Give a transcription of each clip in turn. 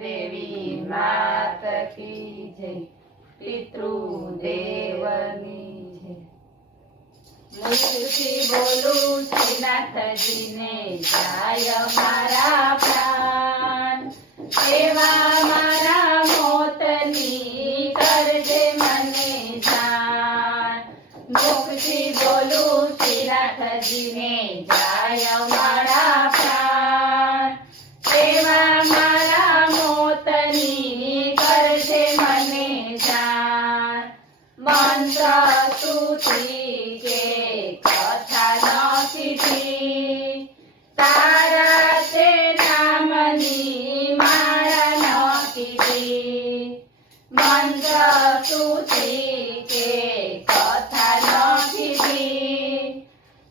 દેવી માત કી જય, પિતૃદેવની જય। મુખથી બોલું શ્રીનાથજીને જાય મારા પ્રાણ, એવા મારા મોતની કરજે મને જાણ। મુખથી બોલું શ્રીનાથજીને જાય મારા પ્રાણ, એવા મારા મોતની કરજે મને જાણ। મંત્ર સ્તુતિ કે કથા ન કીધી, તારા તે નામની માળા ન કીધી। મંત્ર સ્તુતિ કે કથા ન કીધી,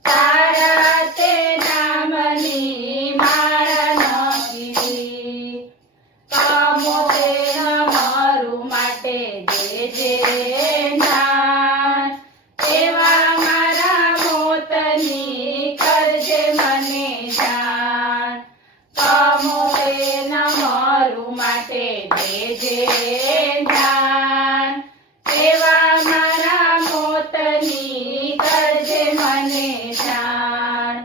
તારા તે નામની માળા ન કીધી। કમો તે મારું માટે દેજે દાન, એવા મારા મોતની કરજે મને જાણ। કમો તે મારું માટે દેજે દાન, એવા મારા મોતની કરજે મને જાણ।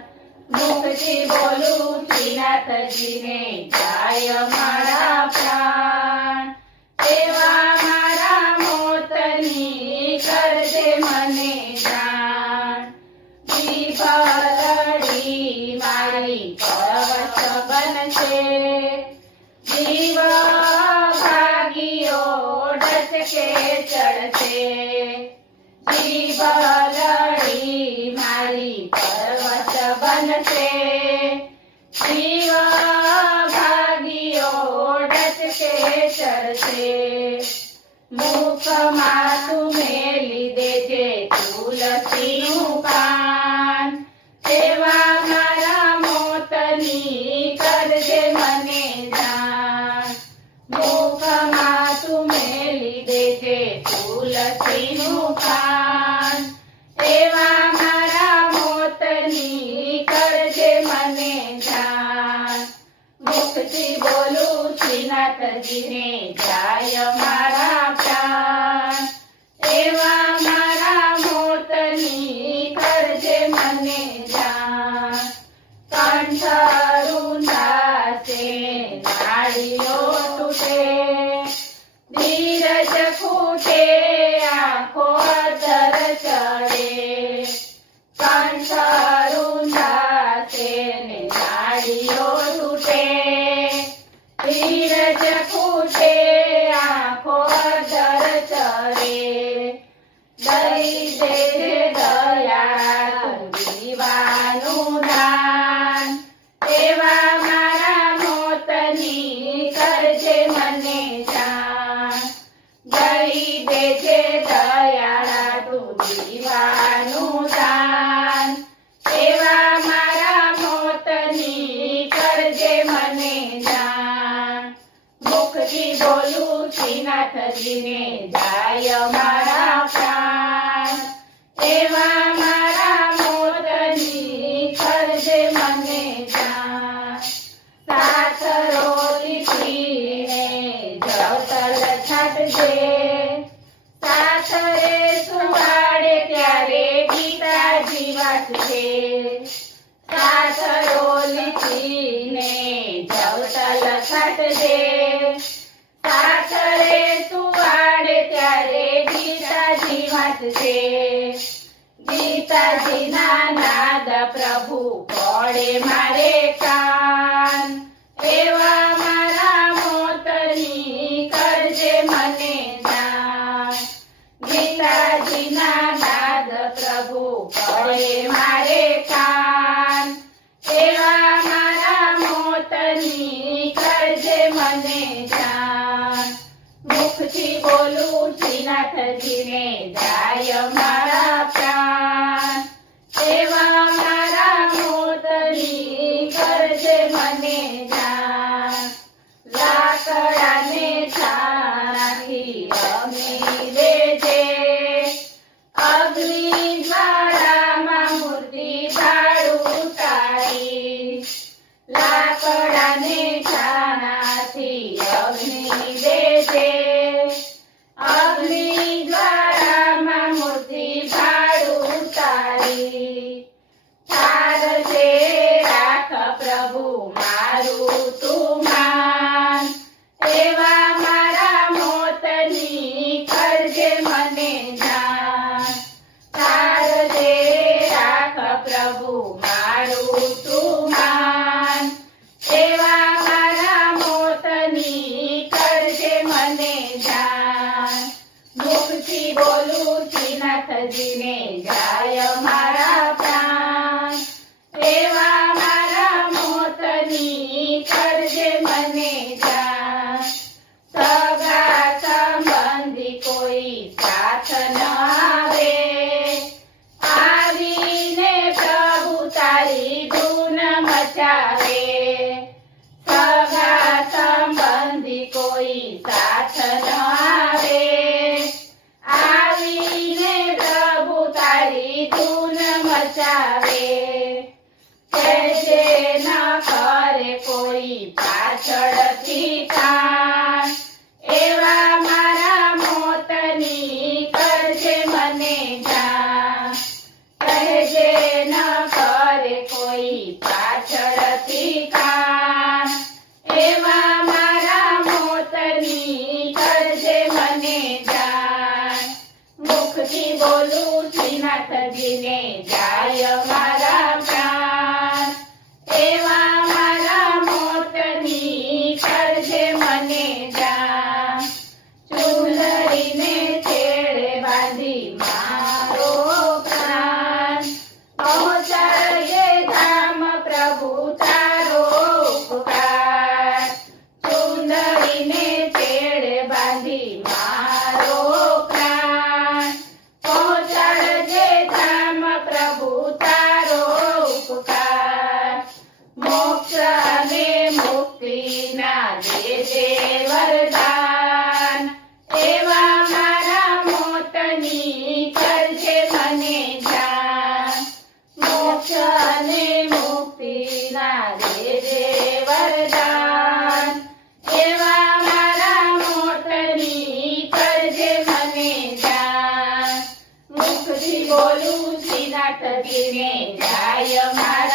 મુખથી બોલું શ્રીનાથજીને જાય મારા પ્રાણ, એવા મારા મોતની કરજે મને જાણ। જીભલડી મારી પરવશ બનશે, જીવ ભાગીઓ ડસકે ચડશે। જીભલડી મારી પરવશ બનશે, જીવ ભાગીઓ ડસકે ચડશે। મુખમાં તું મેલી દેજે તુલસીનું પાન, એવા મારા મોતની કરજે મને જાણ। મુખમાં તું મેલી દેજે તુલસીનું પાન, એવા મારા મોતની કરજે મને જાણ। મુખથી બોલું શ્રીનાથજીને જાય મારા પ્રાણ, એવા મારા મોતની કરજે મને જાણ। કંઠ રૂંધાશે નાળીઓ તૂટે, ધીરજ ખૂટે આંખો અધર ચડે। કંઠ રૂંધાશે ને નાળીઓ તૂટે, ધીરજ ખૂટે આંખો અધર ચડે। દઈ દેજે દયા તું જીવાનું દાન, એવા મારા મોતની કરજે મને જાણ। દઈ દેજે દયાળા તું જીવાનું દાન, એવા મારા મોતની કરજે મને જાણ। મુખથી બોલું શ્રીનાથજીને જાય મારા પ્રાણ, એવા મારા મોતની કરજે મને જાણ। સાથરોલી પીને જવતલ છાંટજે, સાથરે સુવાડે ત્યારે ગીતાજી વાંચજે। સાથરોલી પીને જવતલ છાંટજે, સાથરે સુવાડે ત્યારે ગીતાજી વાંચજે। ગીતાજીના નાદ પ્રભુ પડે મારે કાન, એવા મારા મોતની કરજે મને જાણ। ગીતાજીના નાદ પ્રભુ પડે મારે કાન, એવા મારા મોતની કરજે મને જાણ। મુખથી બોલું શ્રીનાથજીને જાય મારા પ્રાણ, એવા મારા મોતની કરજે મને જાણ। લાકડાને છાણાથી રમી દેજે, અગ્નિ જ્વાળામાં મૂર્તિ ભાડું તારી। લાકડાને છાણાથી કોઈ સાથ ન આવે આવીને પ્રભુ તારી ધૂન મચાવે કહેજે ન કરે કોઈ પાછળથી કાન એવા મારા મોતની કરજે મને જાણ કહેજે ન કરે કોઈ પાછળથી કાન એવા મારા મોતની કરજે મને જાણ મુખથી બોલું શ્રીનાથજીને જાય મારા પ્રાણ એવા મારા મોતની કરજે મને જાણ ચૂંદડીને છેડે બાંધી મારો પ્રાણ પહોંચાડજે ધામ પ્રભુ તારો ઉપકાર ચૂંદડીને છેડે બાંધી મારો પ્રાણ પહોંચાડજે ધામ પ્રભુ તારો ઉપકાર મોક્ષ અને મુક્તિના દેજે વરદાન એવા મારા મોતની કરજે મને જાણ મોક્ષ અને મુક્તિના દેજે વરદાન એવા મારા મોતની કરજે મને જાણ મુખથી બોલું શ્રીનાથજીને જાય મારા